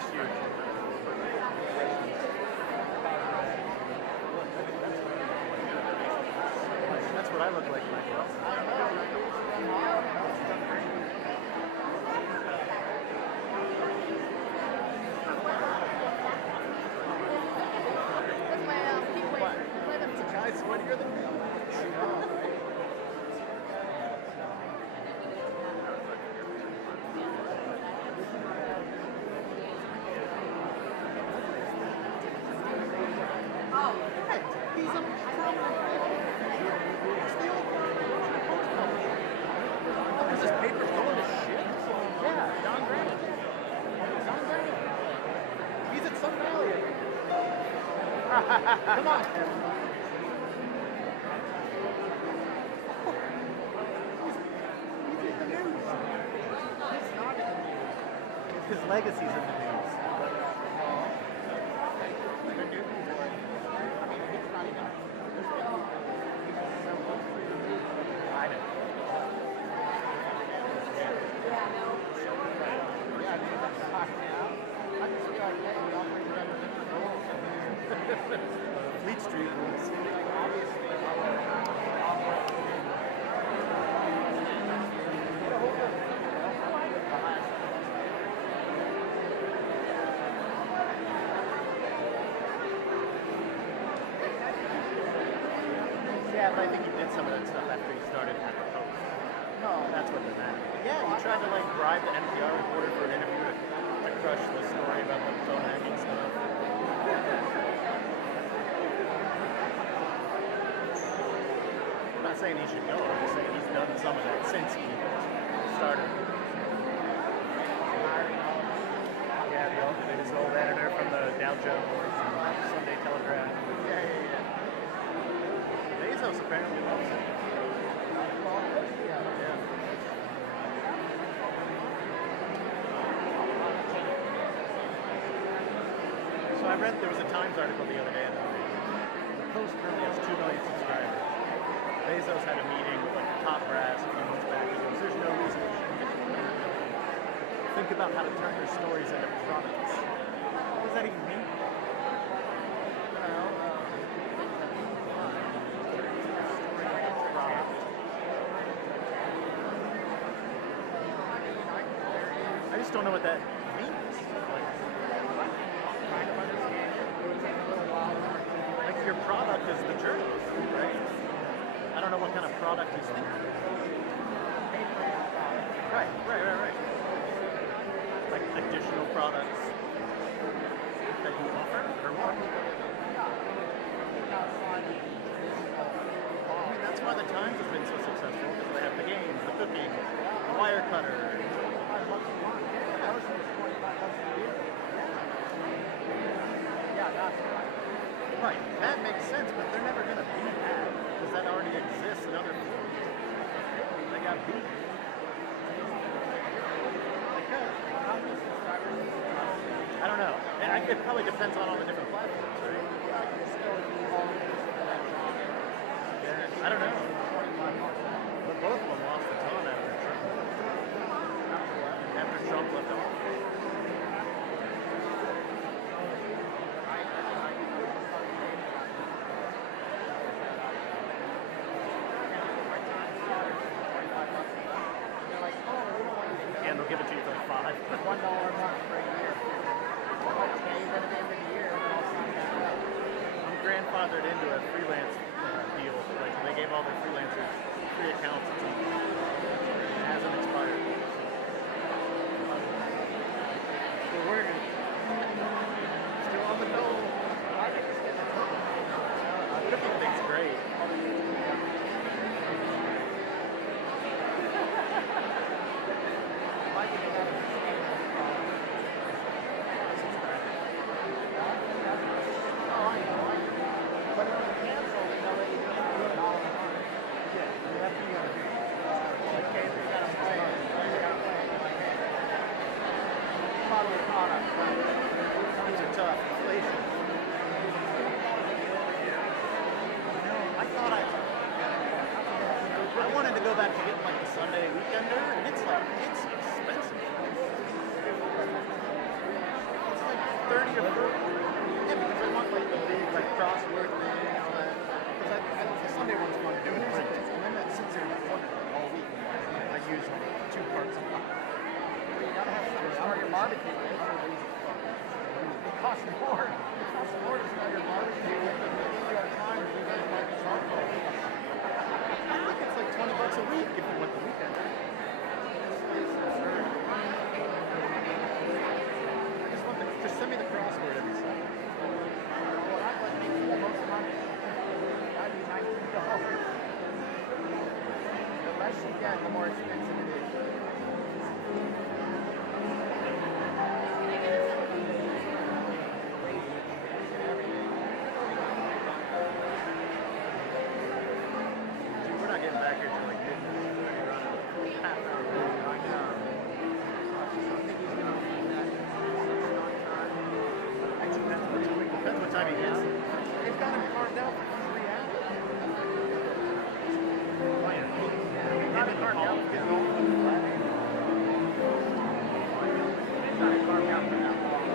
miss you. That's what I look like when I grow up. Guys, sweatier than me. Come on. He's in the news. He's not in the news. His legacy's in the news. I know. Fleet Street rules. Yeah, but I think he did some of that stuff after he started at the Post. No, that's what they're mad at. Yeah, he tried to like bribe the NPR reporter for an interview to crush the story about the phone hacking stuff. I'm not saying he should go, I'm just saying he's done some of that since he started. Yeah, his old editor from the Dow Jones and Sunday Telegraph. Yeah. Bezos apparently loves it. Yeah. So I read there was a Times article the other day about the Post currently has 2 million subscribers. Bezos had a meeting with like the top brass a few months back. He goes, there's no reason we shouldn't get 100 million. Think about how to turn your stories into products. What does that even mean? I just don't know what that means. Like your product is the journalist, right? I don't know what kind of product he's thinking. Right. Like additional products that you offer, or what? I mean, that's why the Times has been so successful, because they have the games, the cooking, the wire cutter. Right, that makes sense, but they're never going to be that, because that already exists in other forms. They got beat. I don't know. It probably depends on all the different platforms, right? I don't know. But both of them lost a ton after Trump left office. And they'll give it to you for like $5. $1 a month for a year. Okay, then at the end of the year, I'm grandfathered into a freelance deal. Like they gave all their freelancers free accounts. It hasn't expired. We're working. Still on the go. What if he thinks great? 30 or 40. Yeah, because I want like the big like crossword thing and all that. Because the Sunday one's fun to do in print. And then that sits there in the corner all week. I use like 2 parts of it. You gotta have something to start your barbecue with. It costs more. It costs more to start your barbecue than you have time to do that like charcoal. I think it's like $20 a week if you went the weekend. Just send me the crossword every Sunday. Well, that's what makes the most money. That'd be $19. The less you get, the more expensive it is. We're not getting back here till like midnight. We're running half an hour. I know. I think he's gonna leave that Depends what time he gets. It's got to be carved out for 3 hours. Oh, yeah. Not carved out for getting over the flat. It's not carved out for that long.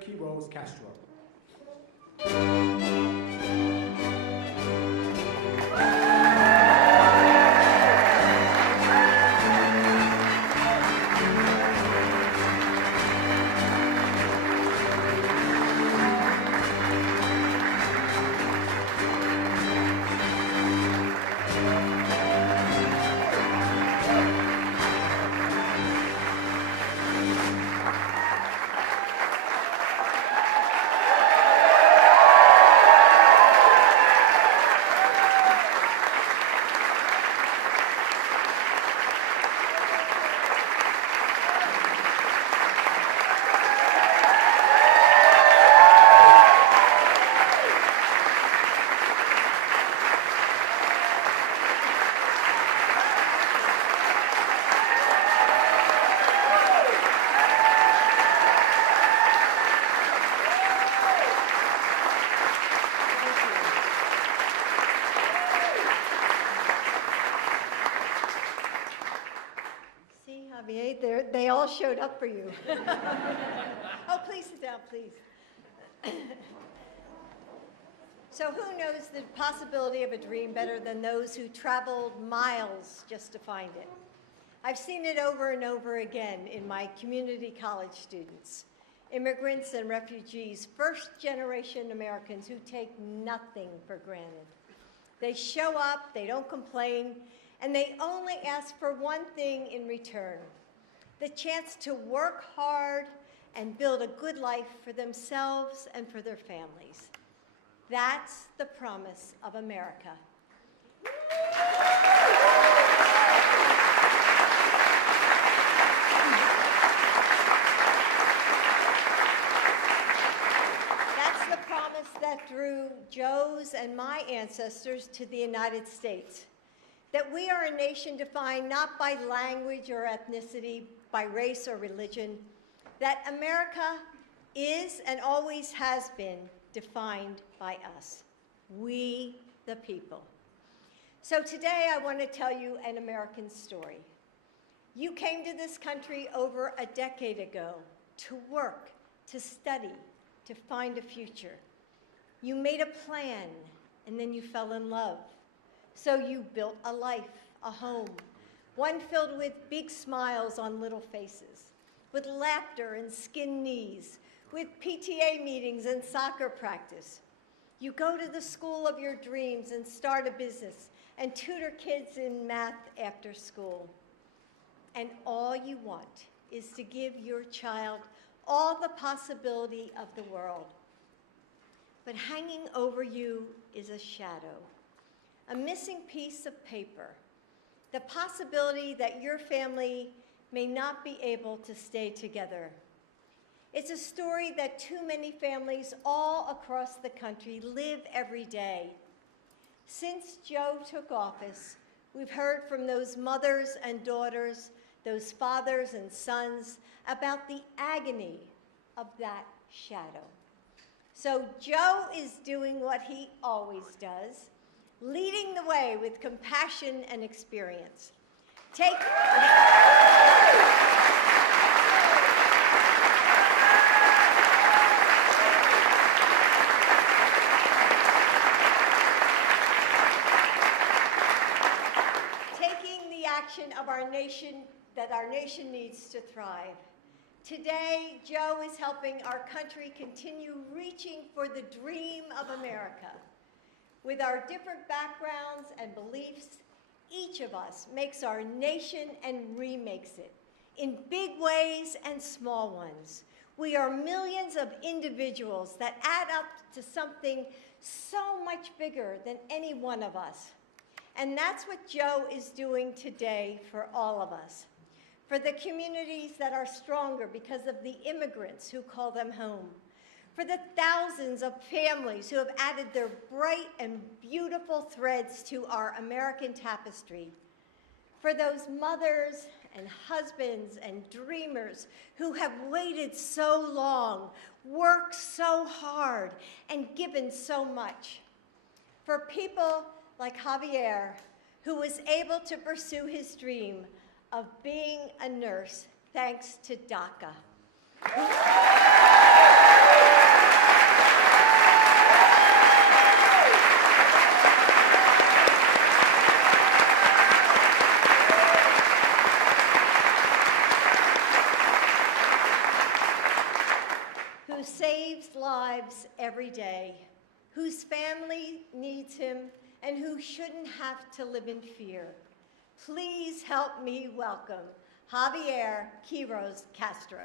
Quiroz Castro. Javier, they all showed up for you. Oh, please sit down, please. So who knows the possibility of a dream better than those who traveled miles just to find it? I've seen it over and over again in my community college students, immigrants and refugees, first-generation Americans who take nothing for granted. They show up, they don't complain, and they only ask for one thing in return: the chance to work hard and build a good life for themselves and for their families. That's the promise of America. That's the promise that drew Joe's and my ancestors to the United States. That we are a nation defined not by language or ethnicity, by race or religion. That America is and always has been defined by us, we the people. So today I want to tell you an American story. You came to this country over a decade ago to work, to study, to find a future. You made a plan, and then you fell in love. So you built a life, a home, one filled with big smiles on little faces, with laughter and skinned knees, with PTA meetings and soccer practice. You go to the school of your dreams and start a business and tutor kids in math after school. And all you want is to give your child all the possibility of the world. But hanging over you is a shadow, a missing piece of paper, the possibility that your family may not be able to stay together. It's a story that too many families all across the country live every day. Since Joe took office, we've heard from those mothers and daughters, those fathers and sons, about the agony of that shadow. So Joe is doing what he always does, leading the way with compassion and experience. Taking the action of our nation that our nation needs to thrive. Today, Joe is helping our country continue reaching for the dream of America. With our different backgrounds and beliefs, each of us makes our nation and remakes it in big ways and small ones. We are millions of individuals that add up to something so much bigger than any one of us. And that's what Joe is doing today for all of us. For the communities that are stronger because of the immigrants who call them home. For the thousands of families who have added their bright and beautiful threads to our American tapestry. For those mothers and husbands and dreamers who have waited so long, worked so hard, and given so much. For people like Javier, who was able to pursue his dream of being a nurse thanks to Daca. who saves lives every day, whose family needs him, and who shouldn't have to live in fear. Please help me welcome Javier Quiroz Castro.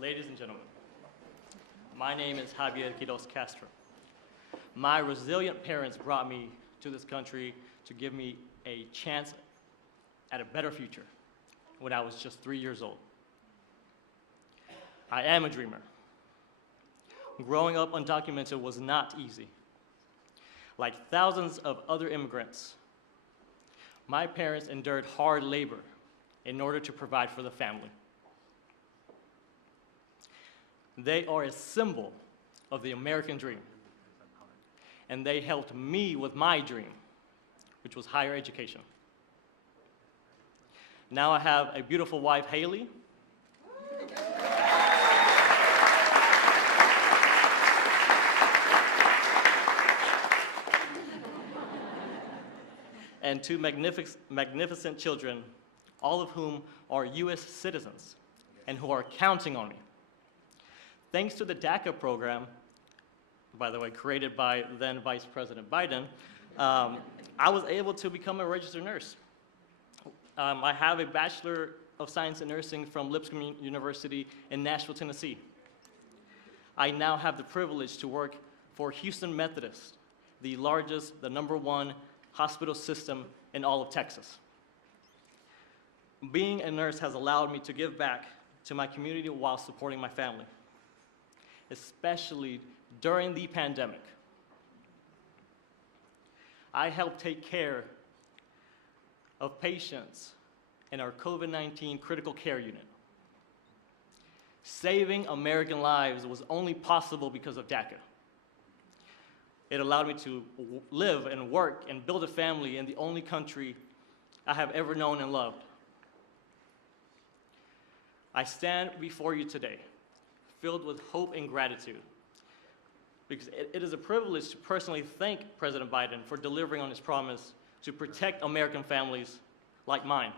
Ladies and gentlemen, my name is Javier Quiroz Castro. My resilient parents brought me to this country to give me a chance at a better future when I was just 3 years old. I am a dreamer. Growing up undocumented was not easy. Like thousands of other immigrants, my parents endured hard labor in order to provide for the family. They are a symbol of the American dream, and they helped me with my dream, which was higher education. Now I have a beautiful wife, Haley, and two magnificent children, all of whom are US citizens and who are counting on me. Thanks to the Daca program, by the way, created by then Vice President Biden, I was able to become a registered nurse. I have a Bachelor of Science in Nursing from Lipscomb University in Nashville, Tennessee. I now have the privilege to work for Houston Methodist, the largest, the #1 hospital system in all of Texas. Being a nurse has allowed me to give back to my community while supporting my family, especially during the pandemic. I helped take care of patients in our COVID-19 critical care unit. Saving American lives was only possible because of Daca. It allowed me to live and work and build a family in the only country I have ever known and loved. I stand before you today filled with hope and gratitude, because it is a privilege to personally thank President Biden for delivering on his promise to protect American families like mine.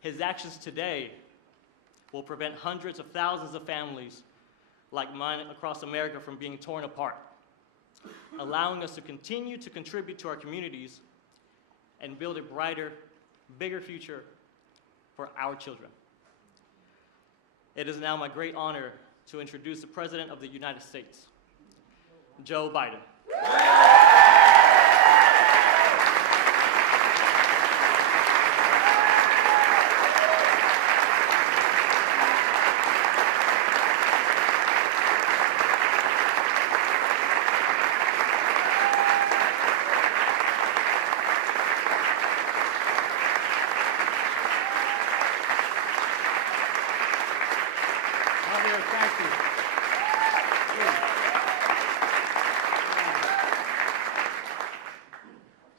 His actions today will prevent hundreds of thousands of families like mine across America from being torn apart, allowing us to continue to contribute to our communities and build a brighter, bigger future for our children. It is now my great honor to introduce the President of the United States, Joe Biden. Thank you.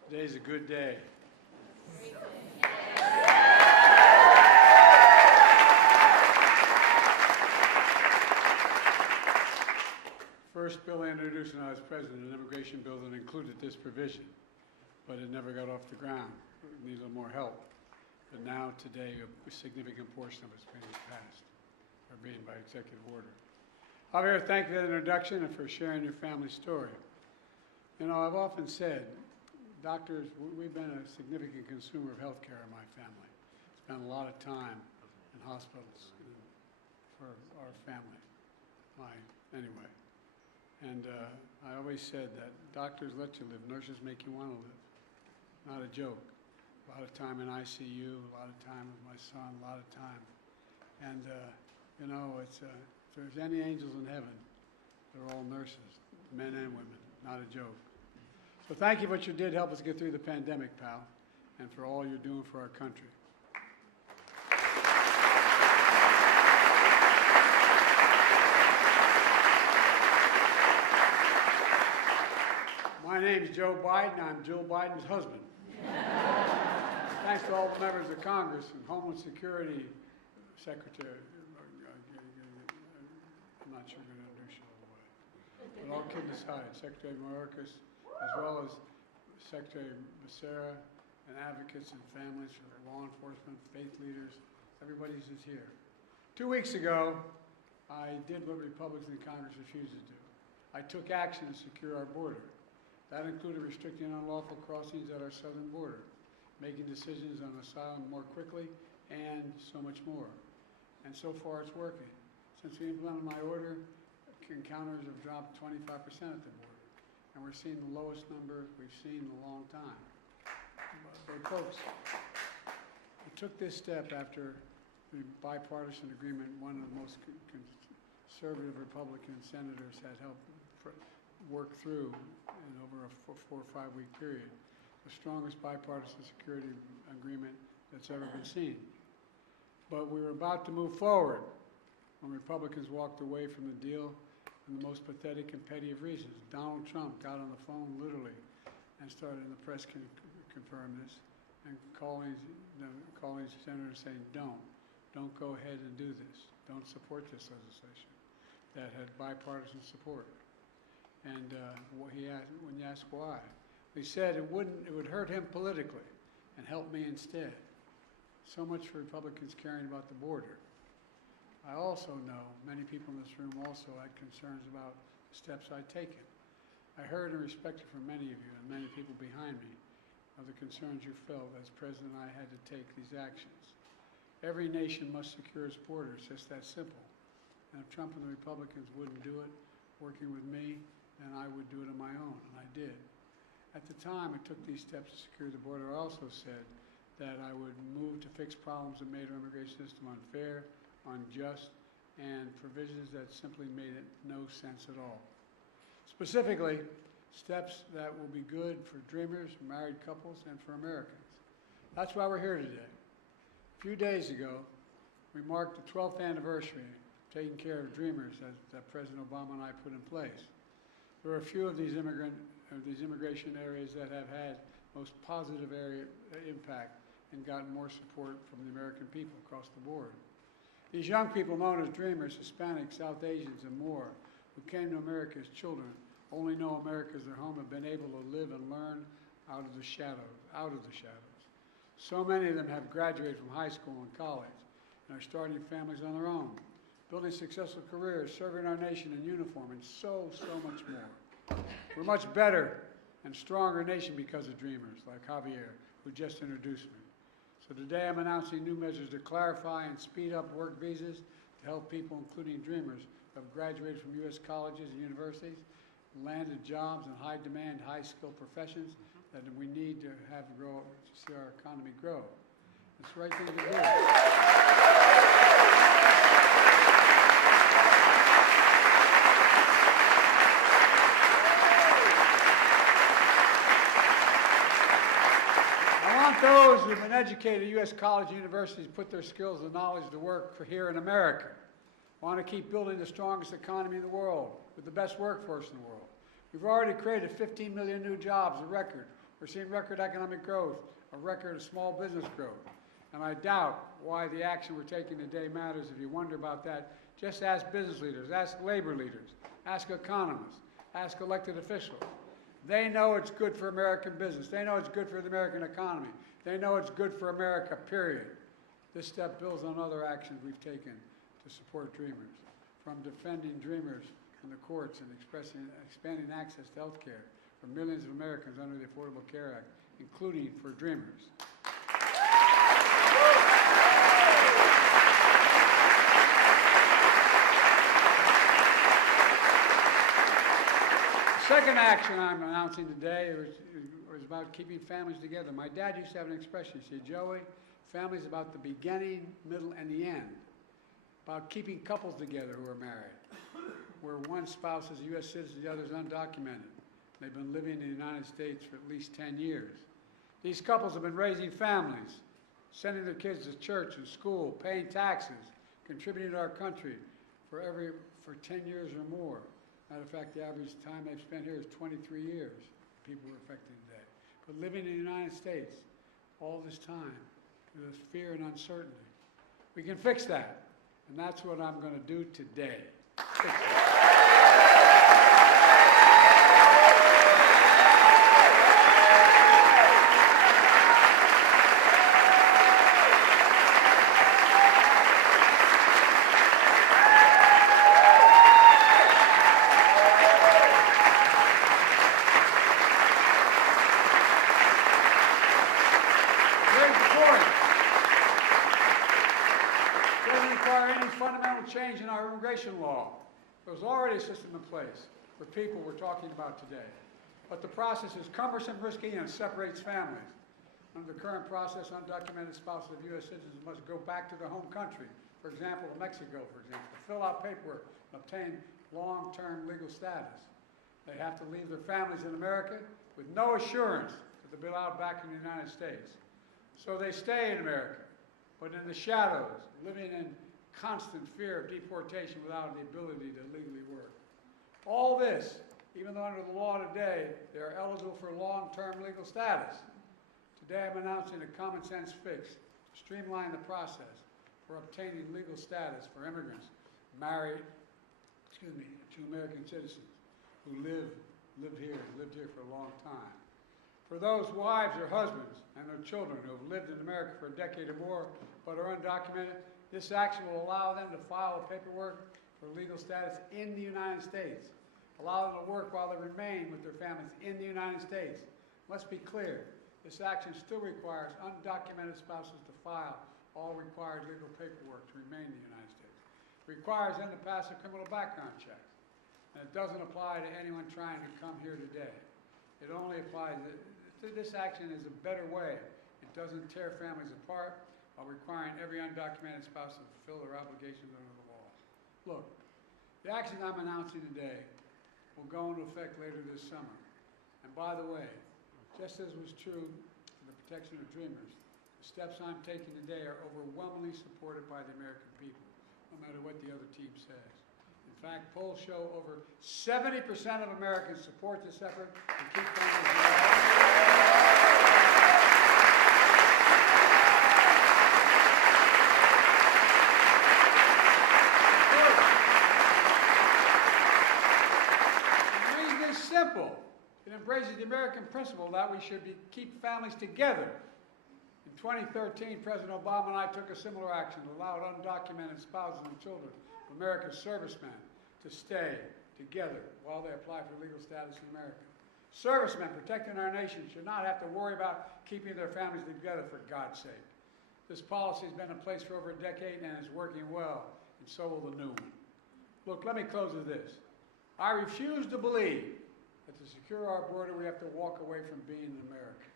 Today's a good day. First bill I introduced when I was president, an immigration bill that included this provision, but it never got off the ground. It needs a little more help. But now, today, a significant portion of it's being passed, or being by executive order. Javier, thank you for that introduction and for sharing your family story. You know, I've often said, doctors, we've been a significant consumer of health care in my family. Spent a lot of time in hospitals for our family, anyway. And I always said that doctors let you live, nurses make you want to live. Not a joke. A lot of time in ICU, a lot of time with my son, a lot of time. And, you know, if there's any angels in heaven, they're all nurses, men and women, not a joke. So thank you for what you did to help us get through the pandemic, pal, and for all you're doing for our country. My name is Joe Biden. I'm Jill Biden's husband. Thanks to all the members of Congress and Homeland Security Secretary. I'm not sure I'm going to introduce you all the way. But all kidding aside, Secretary Mayorkas, as well as Secretary Becerra, and advocates and families for law enforcement, faith leaders, everybody's just here. 2 weeks ago, I did what Republicans in Congress refused to do. I took action to secure our border. That included restricting unlawful crossings at our southern border, making decisions on asylum more quickly, and so much more. And so far, it's working. Since we implemented my order, encounters have dropped 25% at the border. And we're seeing the lowest number we've seen in a long time. But folks, we took this step after the bipartisan agreement one of the most conservative Republican senators had helped work through in over a 4 or 5 week period. The strongest bipartisan security agreement that's ever been seen. But we were about to move forward when Republicans walked away from the deal for the most pathetic and petty of reasons. Donald Trump got on the phone literally and started, and the press can confirm this, and calling senators saying, don't go ahead and do this. Don't support this legislation that had bipartisan support. And when you ask why, he said it would hurt him politically and help me instead. So much for Republicans caring about the border. I also know many people in this room also had concerns about the steps I'd taken. I heard and respected from many of you and many people behind me of the concerns you felt as president I had to take these actions. Every nation must secure its borders, just that simple. And if Trump and the Republicans wouldn't do it, working with me, then I would do it on my own, and I did. At the time I took these steps to secure the border, I also said that I would move to fix problems that made our immigration system unfair, unjust, and provisions that simply made it no sense at all. Specifically, steps that will be good for dreamers, married couples, and for Americans. That's why we're here today. A few days ago, we marked the 12th anniversary of taking care of dreamers that President Obama and I put in place. There are a few of these immigration areas that have had most positive impact and gotten more support from the American people across the board. These young people known as dreamers, Hispanics, South Asians, and more, who came to America as children, only know America as their home, have been able to live and learn out of the shadows. So many of them have graduated from high school and college and are starting families on their own, building successful careers, serving our nation in uniform, and so much more. We're a much better and stronger nation because of dreamers like Javier, who just introduced me. So today I'm announcing new measures to clarify and speed up work visas to help people, including dreamers, who have graduated from U.S. colleges and universities, landed jobs in high-demand, high-skilled professions that we need to have grow to see our economy grow. It's the right thing to do. I want those who have been educated at U.S. colleges and universities put their skills and knowledge to work for here in America. I want to keep building the strongest economy in the world with the best workforce in the world. We've already created 15 million new jobs, a record. We're seeing record economic growth, a record of small business growth. And I doubt why the action we're taking today matters. If you wonder about that, just ask business leaders, ask labor leaders, ask economists, ask elected officials. They know it's good for American business. They know it's good for the American economy. They know it's good for America, period. This step builds on other actions we've taken to support dreamers, from defending dreamers in the courts and expanding access to health care for millions of Americans under the Affordable Care Act, including for dreamers. second action I'm announcing today was about keeping families together. My dad used to have an expression. He said, Joey, family's about the beginning, middle, and the end. About keeping couples together who are married, where one spouse is a U.S. citizen, the other is undocumented. They've been living in the United States for at least 10 years. These couples have been raising families, sending their kids to church and school, paying taxes, contributing to our country for 10 years or more. Matter of fact, the average time they've spent here is 23 years, people were affected today. But living in the United States all this time with fear and uncertainty. We can fix that, and that's what I'm going to do today. Fix it. Change in our immigration law. There was already a system in place for people we're talking about today. But the process is cumbersome, risky, and separates families. Under the current process, undocumented spouses of U.S. citizens must go back to their home country, for example, Mexico, for example, to fill out paperwork and obtain long-term legal status. They have to leave their families in America with no assurance that they'll be allowed back in the United States. So they stay in America, but in the shadows, living in constant fear of deportation without the ability to legally work. All this, even though under the law today, they are eligible for long-term legal status. Today I'm announcing a common sense fix to streamline the process for obtaining legal status for immigrants married, to American citizens who lived here for a long time. For those wives or husbands and their children who have lived in America for a decade or more but are undocumented, this action will allow them to file the paperwork for legal status in the United States, allow them to work while they remain with their families in the United States. Let's be clear, this action still requires undocumented spouses to file all required legal paperwork to remain in the United States. It requires them to pass a criminal background check, and it doesn't apply to anyone trying to come here today. It only applies, this action is a better way. It doesn't tear families apart, while requiring every undocumented spouse to fulfill their obligations under the law. Look, the action I'm announcing today will go into effect later this summer. And by the way, just as was true for the protection of dreamers, the steps I'm taking today are overwhelmingly supported by the American people, no matter what the other team says. In fact, polls show over 70% of Americans support this effort to keep families together. Simple. It embraces the American principle that we should keep families together. In 2013, President Obama and I took a similar action that allowed undocumented spouses and children of America's servicemen to stay together while they apply for legal status in America. Servicemen protecting our nation should not have to worry about keeping their families together, for God's sake. This policy has been in place for over a decade and is working well, and so will the new one. Look, let me close with this. I refuse to believe that to secure our border, we have to walk away from being in America.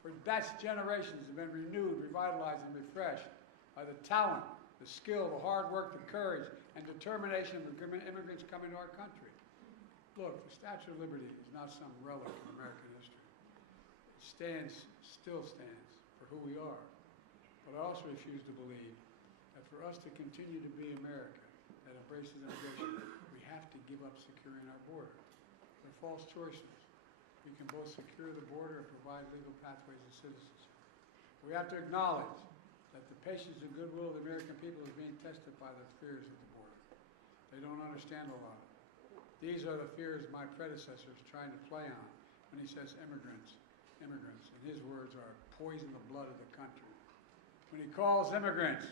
For that's generations have been renewed, revitalized, and refreshed by the talent, the skill, the hard work, the courage, and determination of immigrants coming to our country. Look, the Statue of Liberty is not some relic in American history. It still stands for who we are. But I also refuse to believe that for us to continue to be America that embraces immigration, we have to give up securing our border. They're false choices. We can both secure the border and provide legal pathways to citizenship. We have to acknowledge that the patience and goodwill of the American people is being tested by the fears of the border. They don't understand a lot. These are the fears my predecessor is trying to play on when he says immigrants, and his words are poison the blood of the country. When he calls immigrants,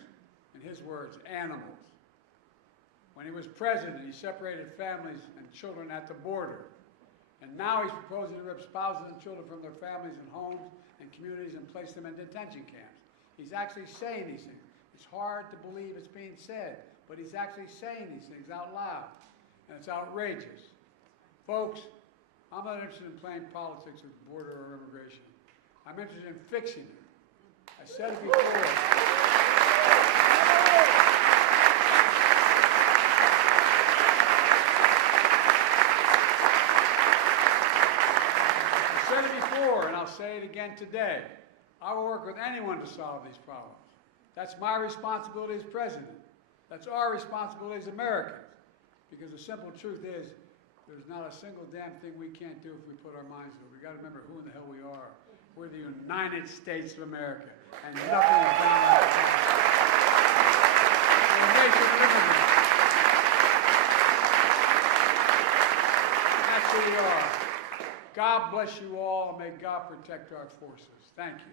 in his words, animals. When he was president, he separated families and children at the border. And now he's proposing to rip spouses and children from their families and homes and communities and place them in detention camps. He's actually saying these things. It's hard to believe it's being said, but he's actually saying these things out loud. And it's outrageous. Folks, I'm not interested in playing politics with border or immigration. I'm interested in fixing it. I said it before. I said it before, and I'll say it again today. I will work with anyone to solve these problems. That's my responsibility as president. That's our responsibility as Americans. Because the simple truth is, there's not a single damn thing we can't do if we put our minds to it. We've got to remember who in the hell we are. We're the United States of America, and nothing is done like that. We're a nation of immigrants. That's who we are. God bless you all, and may God protect our forces. Thank you.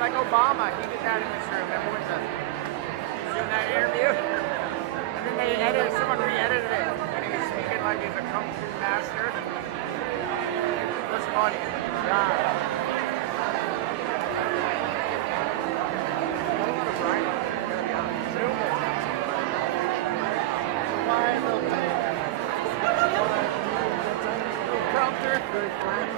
like Obama. He did that in this room. Remember when he was doing that interview? And then they edited, someone re-edited it. And he was speaking like he's a kung fu master. It was funny. Yeah. Prompter.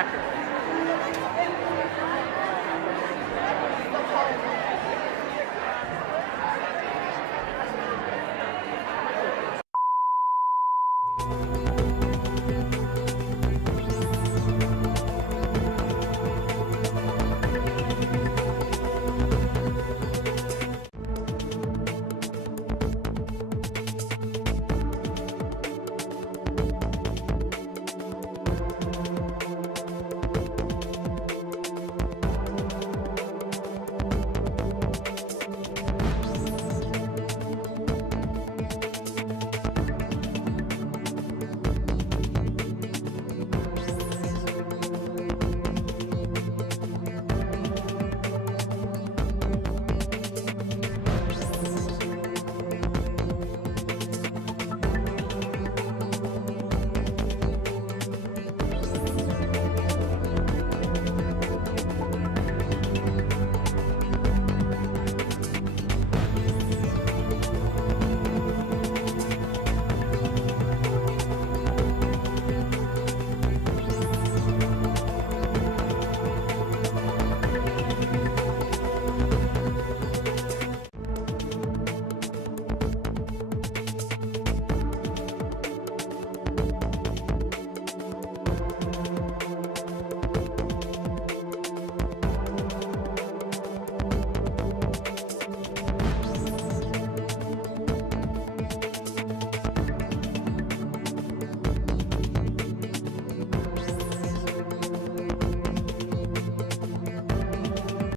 record.